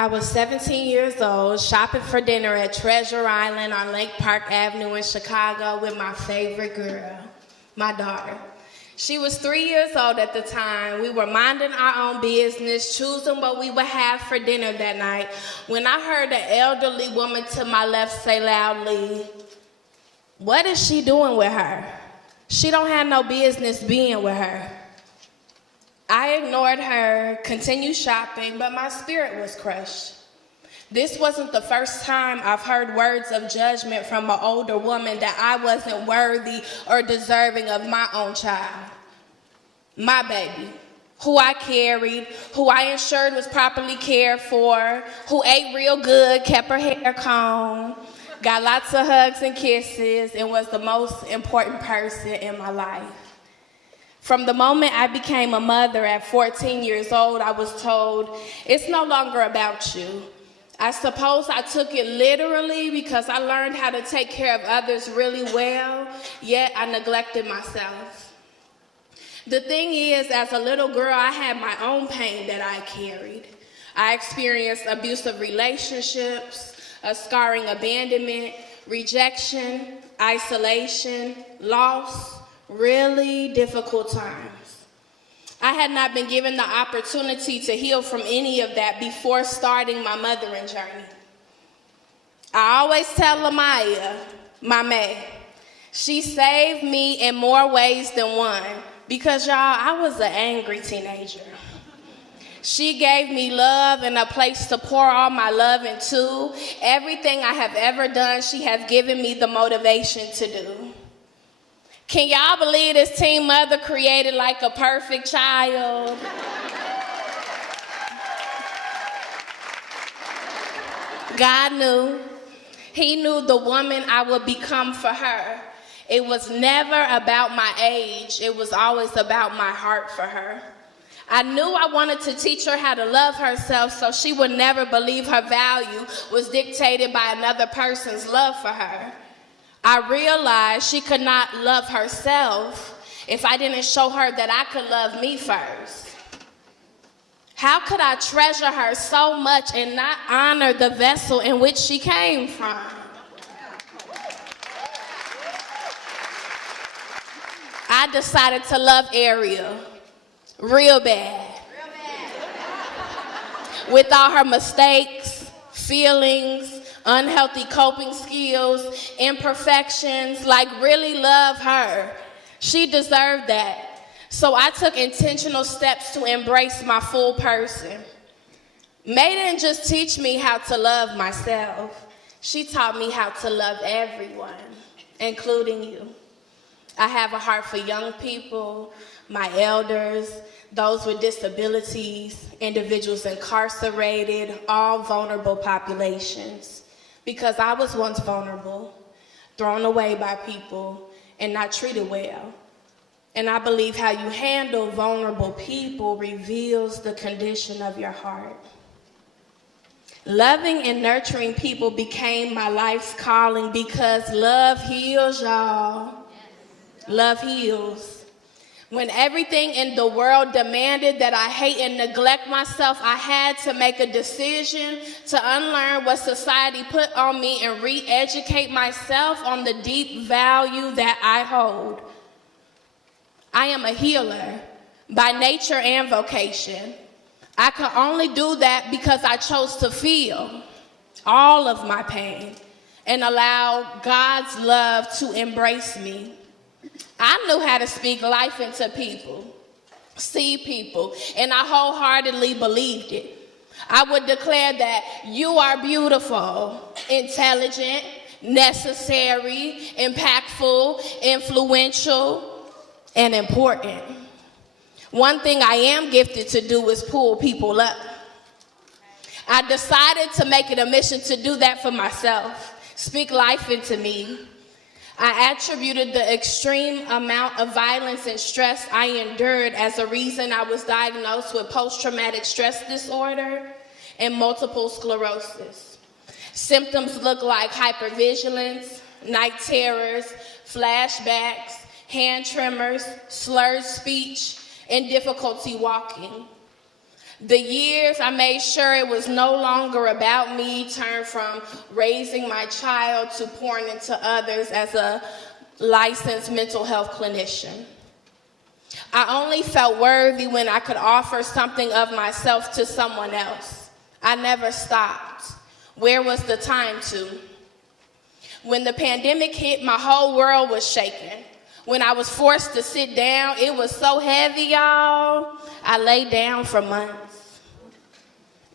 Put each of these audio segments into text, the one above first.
I was 17 years old, shopping for dinner at Treasure Island on Lake Park Avenue in Chicago with my favorite girl, my daughter. She was 3 years old at the time. We were minding our own business, choosing what we would have for dinner that night, when I heard an elderly woman to my left say loudly, "What is she doing with her? She don't have no business being with her." I ignored her, continued shopping, but my spirit was crushed. This wasn't the first time I've heard words of judgment from an older woman that I wasn't worthy or deserving of my own child. My baby, who I carried, who I ensured was properly cared for, who ate real good, kept her hair combed, got lots of hugs and kisses, and was the most important person in my life. From the moment I became a mother at 14 years old, I was told, "It's no longer about you." I suppose I took it literally because I learned how to take care of others really well, yet I neglected myself. The thing is, as a little girl, I had my own pain that I carried. I experienced abusive relationships, a scarring abandonment, rejection, isolation, loss, really difficult times. I had not been given the opportunity to heal from any of that before starting my mothering journey. I always tell Lamaya, my May, she saved me in more ways than one because, y'all, I was an angry teenager. She gave me love and a place to pour all my love into. Everything I have ever done, she has given me the motivation to do. Can y'all believe this teen mother created like a perfect child? God knew. He knew the woman I would become for her. It was never about my age. It was always about my heart for her. I knew I wanted to teach her how to love herself so she would never believe her value was dictated by another person's love for her. I realized she could not love herself if I didn't show her that I could love me first. How could I treasure her so much and not honor the vessel in which she came from? I decided to love Airiel real bad. With all her mistakes, feelings, unhealthy coping skills, imperfections, like really love her. She deserved that. So I took intentional steps to embrace my full person. May didn't just teach me how to love myself. She taught me how to love everyone, including you. I have a heart for young people, my elders, those with disabilities, individuals incarcerated, all vulnerable populations. Because I was once vulnerable, thrown away by people, and not treated well. And I believe how you handle vulnerable people reveals the condition of your heart. Loving and nurturing people became my life's calling because love heals, y'all. Love heals. When everything in the world demanded that I hate and neglect myself, I had to make a decision to unlearn what society put on me and re-educate myself on the deep value that I hold. I am a healer by nature and vocation. I could only do that because I chose to feel all of my pain and allow God's love to embrace me. I knew how to speak life into people, see people, and I wholeheartedly believed it. I would declare that you are beautiful, intelligent, necessary, impactful, influential, and important. One thing I am gifted to do is pull people up. I decided to make it a mission to do that for myself, speak life into me. I attributed the extreme amount of violence and stress I endured as a reason I was diagnosed with post-traumatic stress disorder and multiple sclerosis. Symptoms look like hypervigilance, night terrors, flashbacks, hand tremors, slurred speech, and difficulty walking. The years I made sure it was no longer about me turned from raising my child to pouring into others as a licensed mental health clinician. I only felt worthy when I could offer something of myself to someone else. I never stopped. Where was the time to? When the pandemic hit, my whole world was shaking. When I was forced to sit down, it was so heavy, y'all. I lay down for months.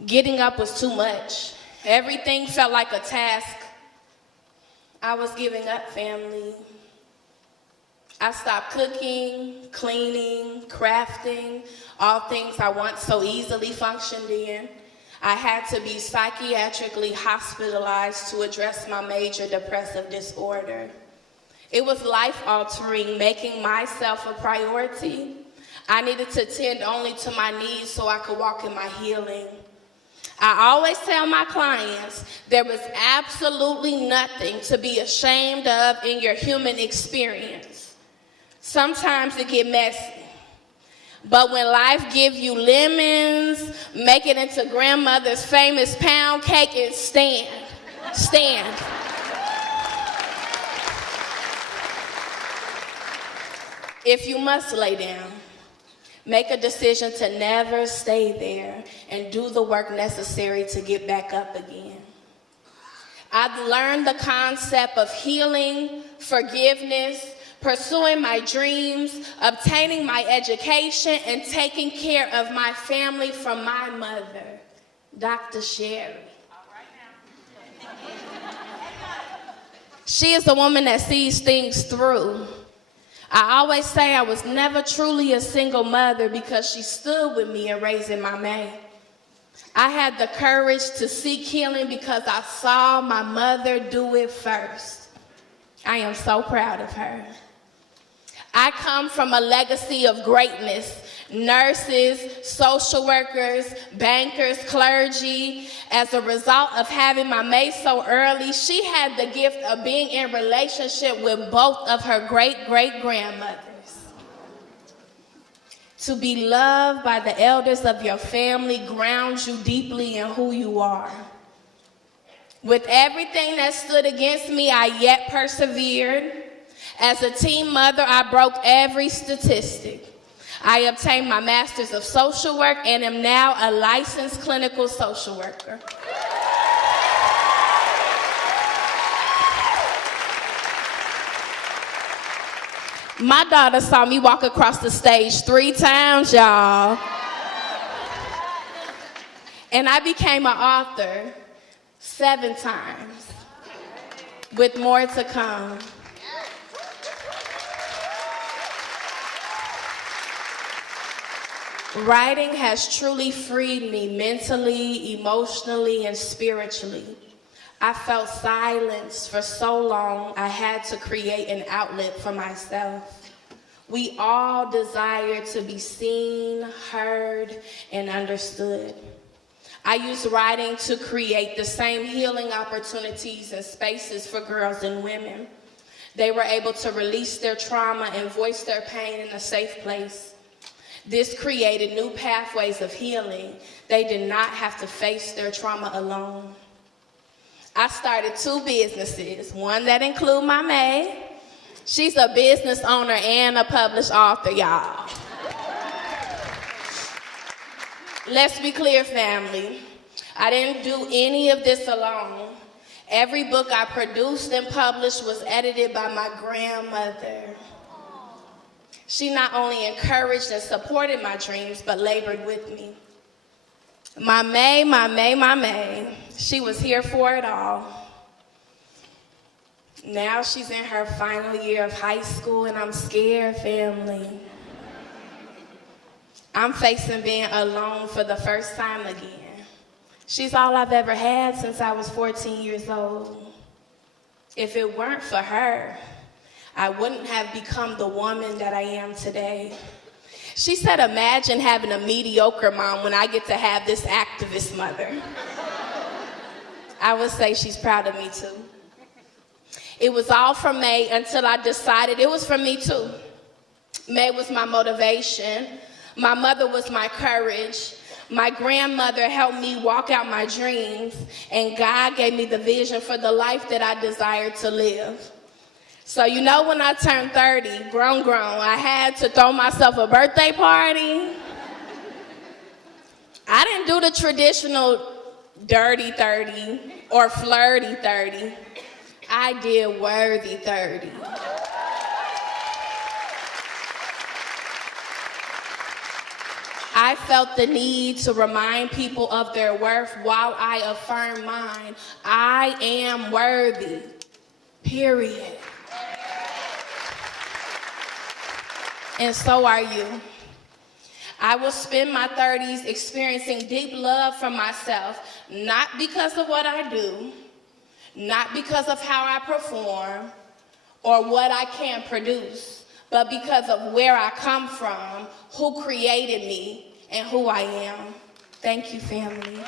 Getting up was too much. Everything felt like a task. I was giving up, family. I stopped cooking, cleaning, crafting, all things I once so easily functioned in. I had to be psychiatrically hospitalized to address my major depressive disorder. It was life-altering, making myself a priority. I needed to tend only to my needs so I could walk in my healing. I always tell my clients there is absolutely nothing to be ashamed of in your human experience. Sometimes it gets messy. But when life gives you lemons, make it into grandmother's famous pound cake and stand. If you must lay down, make a decision to never stay there and do the work necessary to get back up again. I've learned the concept of healing, forgiveness, pursuing my dreams, obtaining my education, and taking care of my family from my mother, Dr. Sherry. She is the woman that sees things through. I always say I was never truly a single mother because she stood with me in raising my man. I had the courage to seek healing because I saw my mother do it first. I am so proud of her. I come from a legacy of greatness. Nurses, social workers, bankers, clergy. As a result of having my mate so early, she had the gift of being in relationship with both of her great-great-grandmothers. To be loved by the elders of your family grounds you deeply in who you are. With everything that stood against me, I yet persevered. As a teen mother, I broke every statistic. I obtained my master's of social work and am now a licensed clinical social worker. My daughter saw me walk across the stage 3 times, y'all. And I became an author 7 times, with more to come. Writing has truly freed me mentally, emotionally, and spiritually. I felt silence for so long, I had to create an outlet for myself. We all desire to be seen, heard, and understood. I use writing to create the same healing opportunities and spaces for girls and women. They were able to release their trauma and voice their pain in a safe place. This created new pathways of healing. They did not have to face their trauma alone. I started 2 businesses, one that includes my maid. She's a business owner and a published author, y'all. Let's be clear, family. I didn't do any of this alone. Every book I produced and published was edited by my grandmother. She not only encouraged and supported my dreams, but labored with me. My May, she was here for it all. Now she's in her final year of high school and I'm scared, family. I'm facing being alone for the first time again. She's all I've ever had since I was 14 years old. If it weren't for her, I wouldn't have become the woman that I am today. She said, imagine having a mediocre mom when I get to have this activist mother. I would say she's proud of me too. It was all for May until I decided it was for me too. May was my motivation. My mother was my courage. My grandmother helped me walk out my dreams, and God gave me the vision for the life that I desired to live. So you know, when I turned 30, grown, I had to throw myself a birthday party. I didn't do the traditional dirty 30 or flirty 30. I did worthy 30. I felt the need to remind people of their worth while I affirm mine. I am worthy, period. And so are you. I will spend my 30s experiencing deep love for myself, not because of what I do, not because of how I perform, or what I can produce, but because of where I come from, who created me, and who I am. Thank you, family.